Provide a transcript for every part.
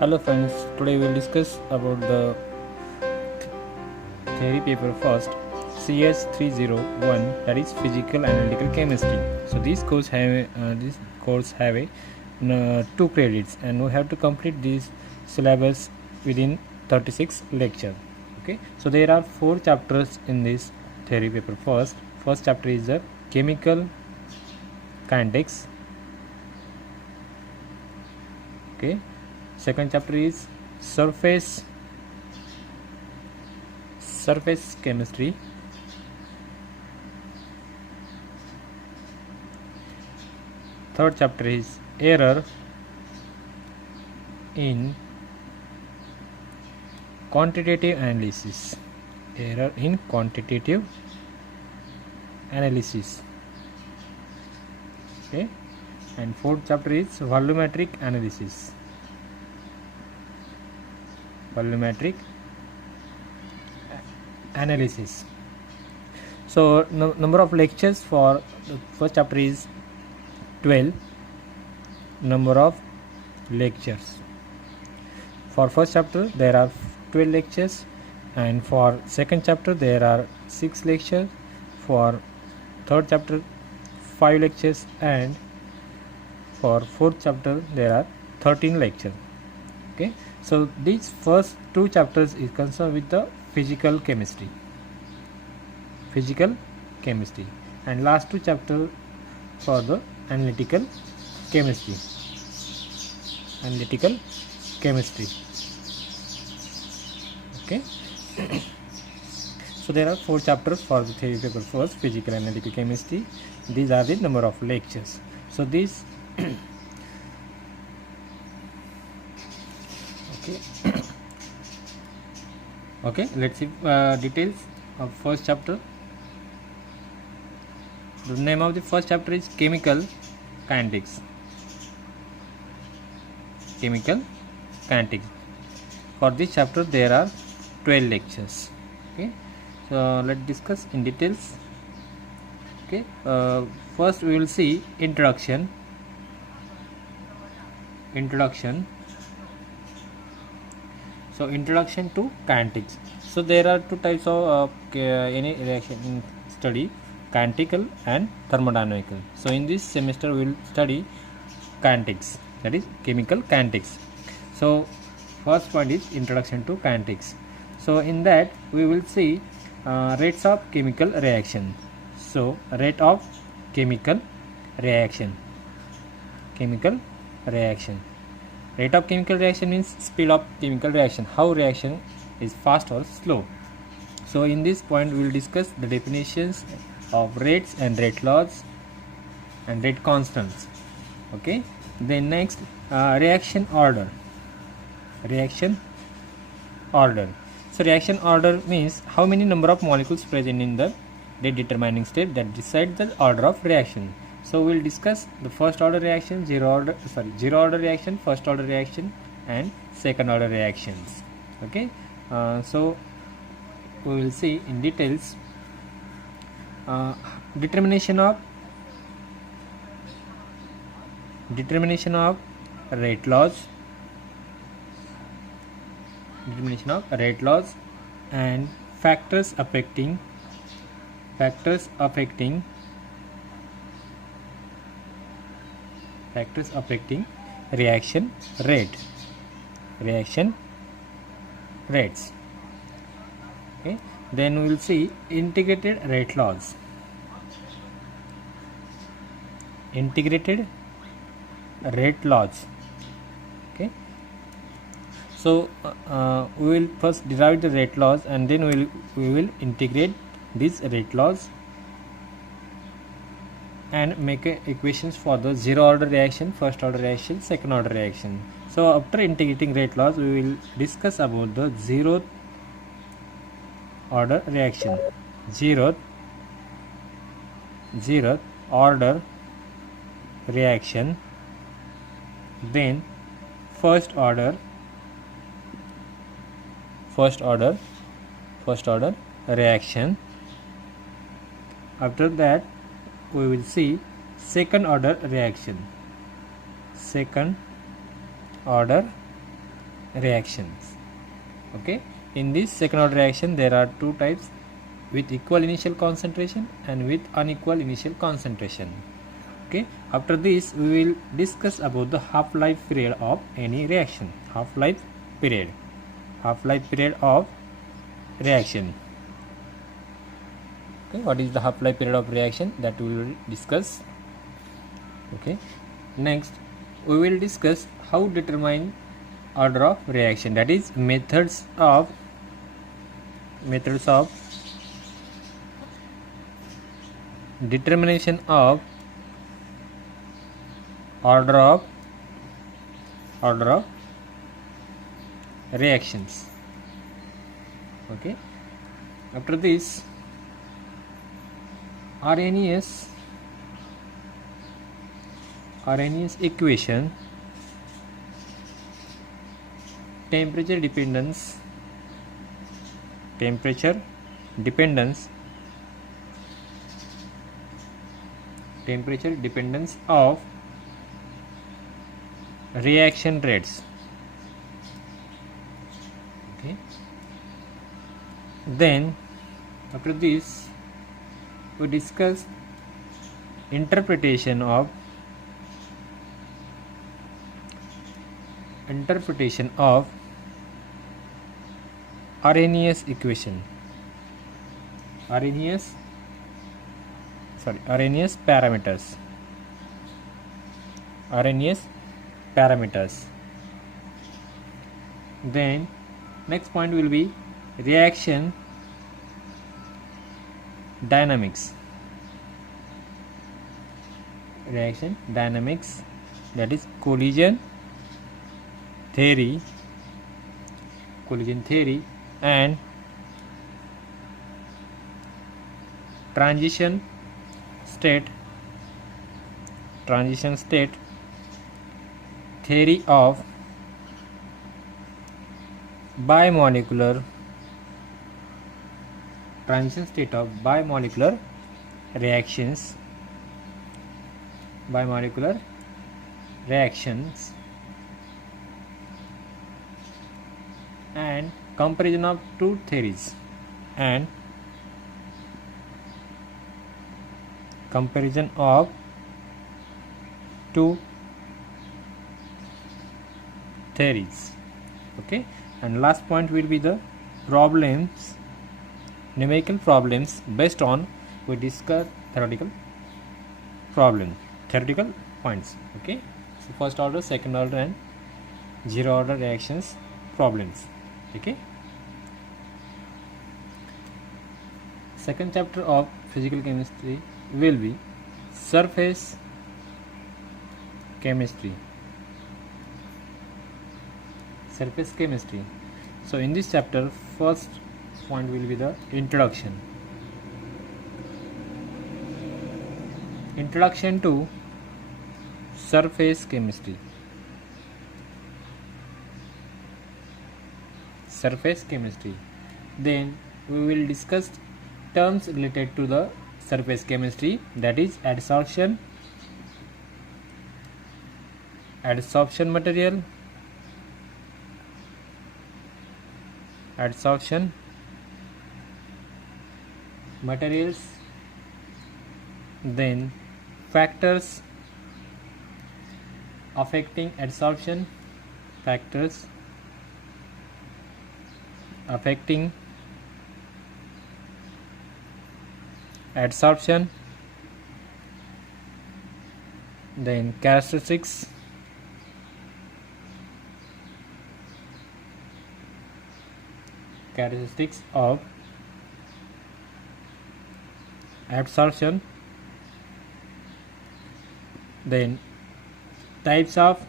Hello friends, today we will discuss about the theory paper first, CS 301, that is Physical Analytical Chemistry. So this course have a 2 credits, and we have to complete this syllabus within 36 lecture. Okay, so there are 4 chapters in this theory paper. First chapter is the chemical kinetics. Okay, second chapter is surface chemistry. Third chapter is error in quantitative analysis. Error in quantitative analysis. Okay, and fourth chapter is volumetric analysis. So number of lectures for the first chapter is 12. Number of lectures for first chapter there are 12 lectures, and for second chapter there are 6 lectures. For third chapter 5 lectures, and for fourth chapter there are 13 lectures. Okay, so these first 2 chapters is concerned with the physical chemistry, and last 2 chapters for the analytical chemistry. Okay, so there are 4 chapters for the theory paper first, physical and analytical chemistry. These are the number of lectures. So this okay, let's see details of first chapter. The name of the first chapter is chemical kinetics. For this chapter there are 12 lectures. Okay, so let's discuss in details. Okay, first we will see introduction. So introduction to kinetics. So there are 2 types of any reaction in study: kinetical and thermodynamical. So in this semester we will study kinetics, that is chemical kinetics. So first point is introduction to kinetics. So in that we will see rates of chemical reaction. So rate of chemical reaction. Rate of chemical reaction means speed of chemical reaction, how reaction is fast or slow. So in this point we will discuss the definitions of rates and rate laws and rate constants. Okay, then next reaction order. So reaction order means how many number of molecules present in the rate determining step that decides the order of reaction. So we will discuss the first order reaction, zero order reaction, first order reaction, and second order reactions. Okay, so we will see in details determination of rate laws, and factors affecting reaction rates. Okay, then we will see integrated rate laws. Okay, so we will first derive the rate laws, and then we will integrate these rate laws and make equations for the zero order reaction, first order reaction, second order reaction. So after integrating rate laws we will discuss about the zeroth order reaction. Zeroth order reaction, then first order reaction. After that we will see second order reaction. reactions. Okay, in this second order reaction there are two types, with equal initial concentration and with unequal initial concentration. Okay, after this we will discuss about the half-life period of any reaction. Half-life period of reaction. Okay, what is the half-life period of reaction, that we will discuss. Okay, next we will discuss how determine order of reaction, that is methods of determination of order of reactions. Okay, after this Arrhenius equation, temperature dependence of reaction rates. Okay, then after this we discuss interpretation of Arrhenius equation, Arrhenius parameters. Then next point will be reaction dynamics, that is collision theory and transition state theory of bimolecular reactions and comparison of two theories Okay, and last point will be the numerical problems based on we discuss theoretical points. Okay, so first order, second order and zero order reactions problems. Okay, second chapter of physical chemistry will be surface chemistry. So in this chapter, first point will be the introduction to surface chemistry. Then we will discuss terms related to the surface chemistry, that is adsorption material, materials, then factors affecting adsorption, then characteristics of absorption, then types of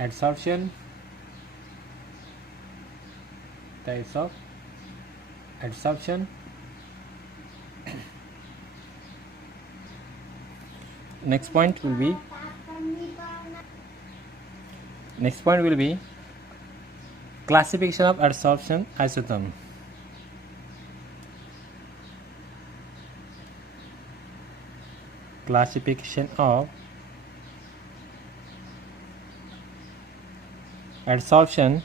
adsorption, next point will be classification of adsorption isotherm. adsorption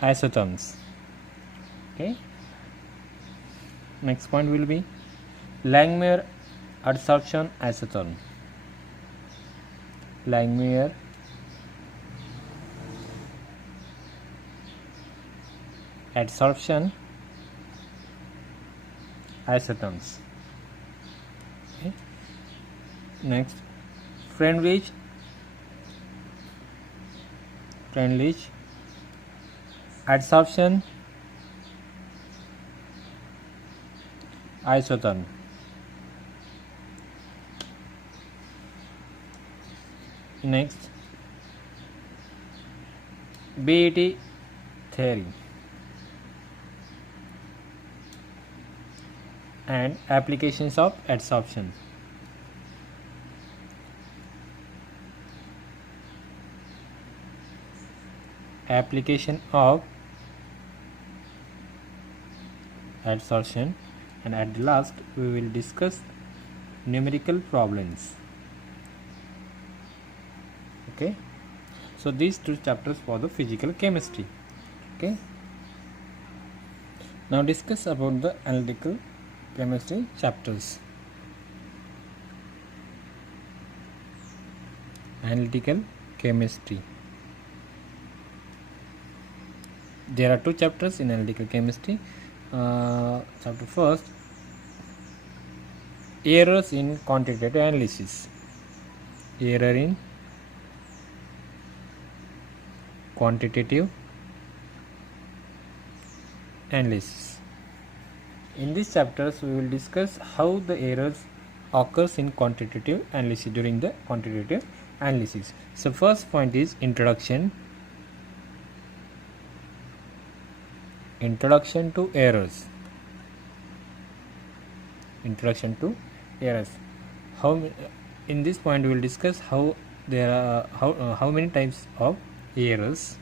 isotherms. Okay, next point will be Langmuir adsorption isotherm. Langmuir adsorption isotherms. Okay. Next, Friendlich adsorption isotherm. Next, BET theory and applications of adsorption. Application of adsorption, and at the last we will discuss numerical problems. Okay, so these two chapters for the physical chemistry. Okay, now discuss about the analytical chemistry chapters. Analytical chemistry. There are two chapters in analytical chemistry. Chapter first, errors in quantitative analysis. Error in quantitative analysis. In these chapters we will discuss how the errors occurs in quantitative analysis during the quantitative analysis. So first point is introduction to errors. Introduction to errors. In this point we will discuss how there are how many types of errors.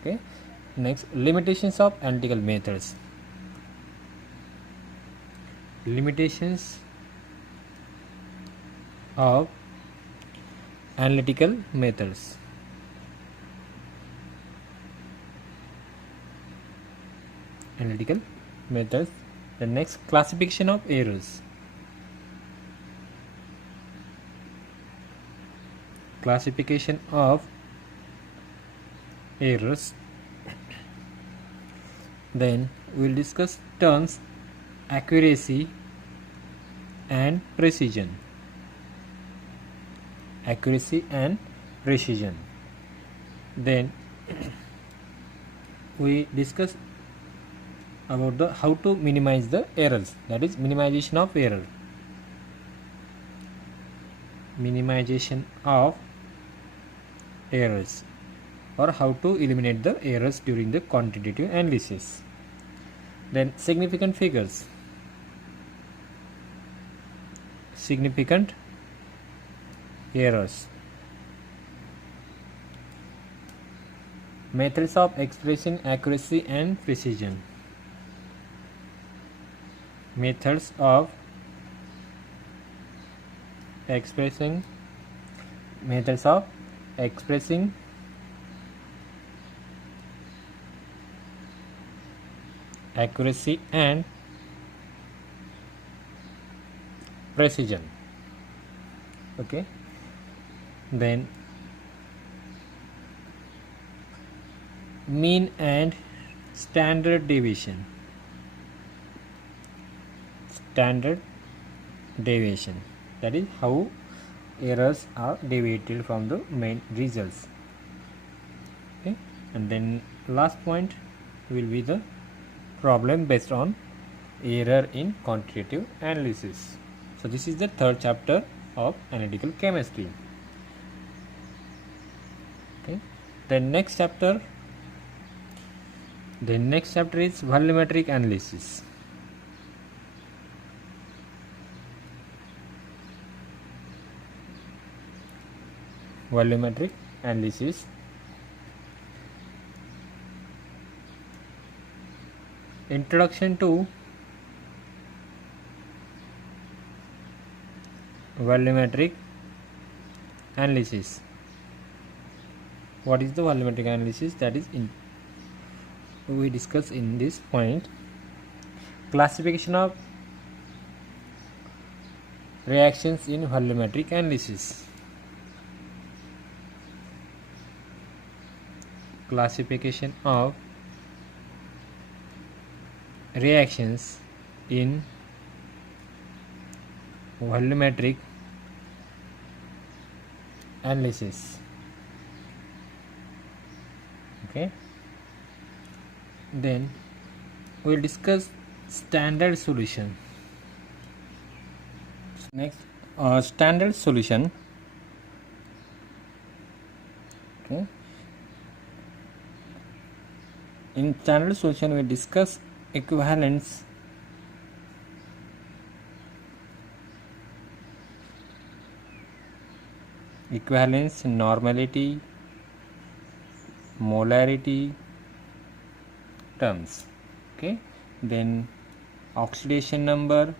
Okay. Next, limitations of analytical methods. Limitations of analytical methods. Analytical methods. The next, classification of errors. Classification of errors. Then we will discuss terms accuracy and precision. Accuracy and precision. Then we discuss about the how to minimize the errors, that is minimization of error. Minimization of errors, or how to eliminate the errors during the quantitative analysis. Then significant figures. Significant errors. Methods of expressing accuracy and precision. Methods of expressing accuracy and precision. Okay. Then mean and standard deviation. Standard deviation, that is how errors are deviated from the main results. Okay. And then last point will be the problem based on error in quantitative analysis. So this is the third chapter of analytical chemistry. Okay. The next chapter is volumetric analysis. Volumetric analysis. Introduction to volumetric analysis. what is the volumetric analysis, that is we discuss in this point. Classification of reactions in volumetric analysis. Classification of reactions in volumetric analysis. Okay, then we will discuss standard solution. Next, standard solution. Okay, in standard solution we discuss equivalence, normality, molarity terms. Okay, then oxidation number.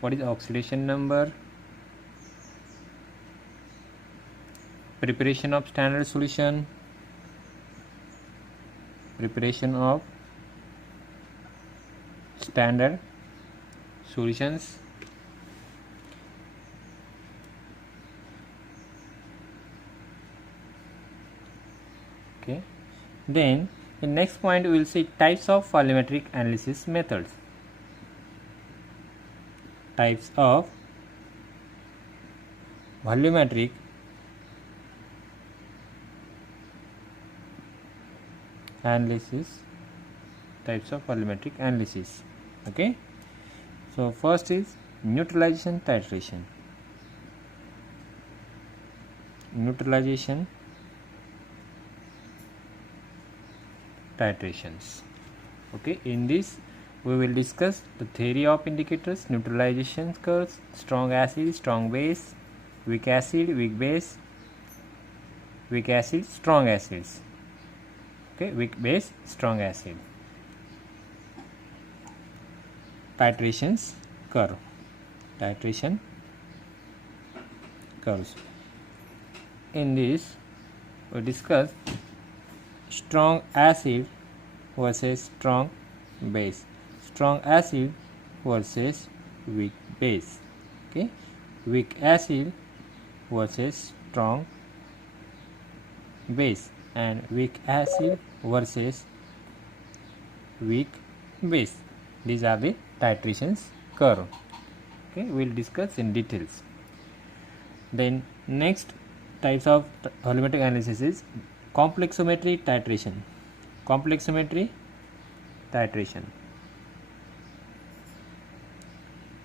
What is oxidation number? Preparation of standard solution. Preparation of standard solutions. Okay, then the next point we will see types of volumetric analysis methods. Types of volumetric analysis. Types of volumetric analysis. Okay, so first is neutralization titration. Neutralization titrations. Okay, in this we will discuss the theory of indicators, neutralization curves, strong acid, strong base, weak acid, weak base, weak acid, strong acids. Okay, weak base, strong acid. Titrations curve. Titration curves. In this we discuss strong acid versus strong base, strong acid versus weak base. Okay, weak acid versus strong base, and weak acid versus weak base. These are the titrations curve. Okay, we will discuss in details. Then next types of volumetric analysis is complexometry titration. Complexometry titration.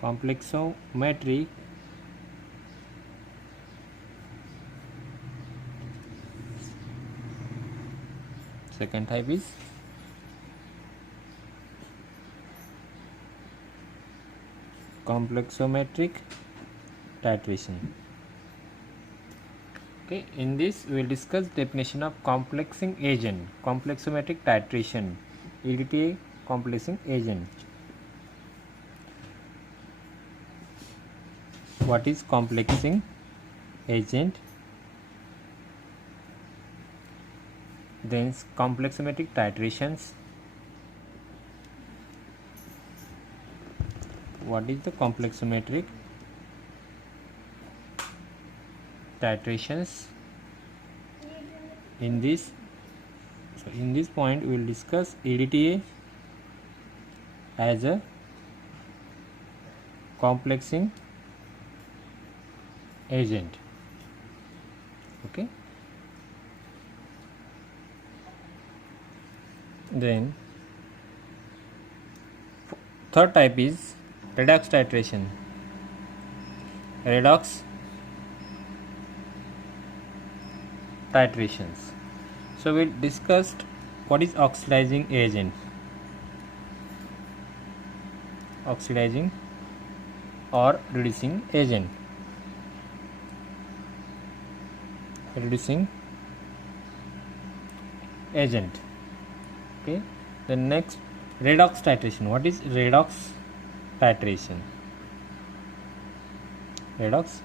Complexometry second type is complexometric titration. Okay, in this we will discuss definition of complexing agent, complexometric titration, EDTA complexing agent. What is complexing agent? Then complexometric titrations. What is the complexometric titrations? In this point we will discuss EDTA as a complexing agent. Okay, then third type is redox titration. Redox titrations. So we discussed what is oxidizing agent. Oxidizing or reducing agent. Reducing agent. Okay, the next redox titration. What is redox titration? Redox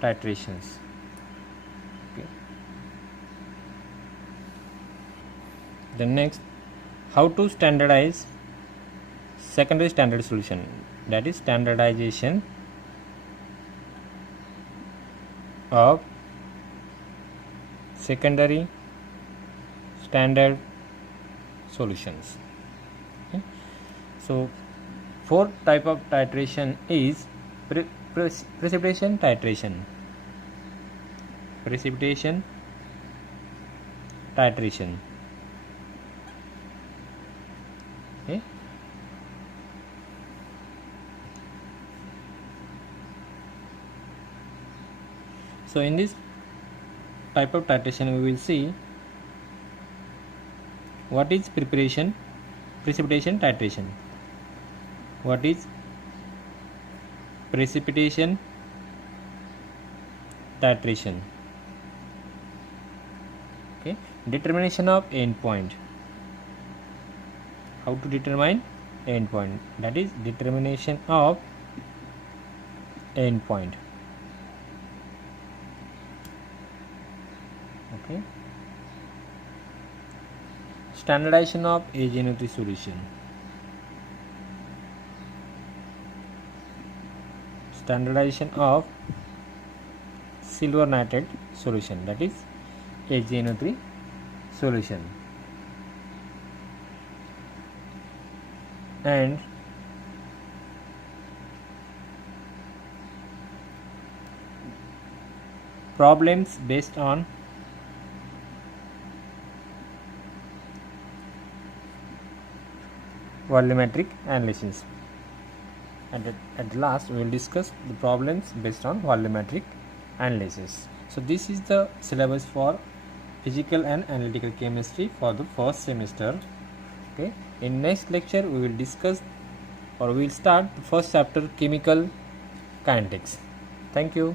titrations. Okay, Then next, how to standardize secondary standard solution, that is standardization of secondary standard solutions. Okay. So fourth type of titration is precipitation titration. Precipitation titration. Okay. So in this type of titration we will see what is precipitation titration. What is precipitation titration? Okay. Determination of endpoint. How to determine endpoint? That is determination of endpoint. Okay. Standardization of AgNO3 solution. Standardization of silver nitrate solution, that is AgNO3 solution. And problems based on volumetric analysis. And at last we will discuss the problems based on volumetric analysis. So this is the syllabus for physical and analytical chemistry for the first semester. Okay. In next lecture we will discuss, or we will start the first chapter, chemical kinetics. Thank you.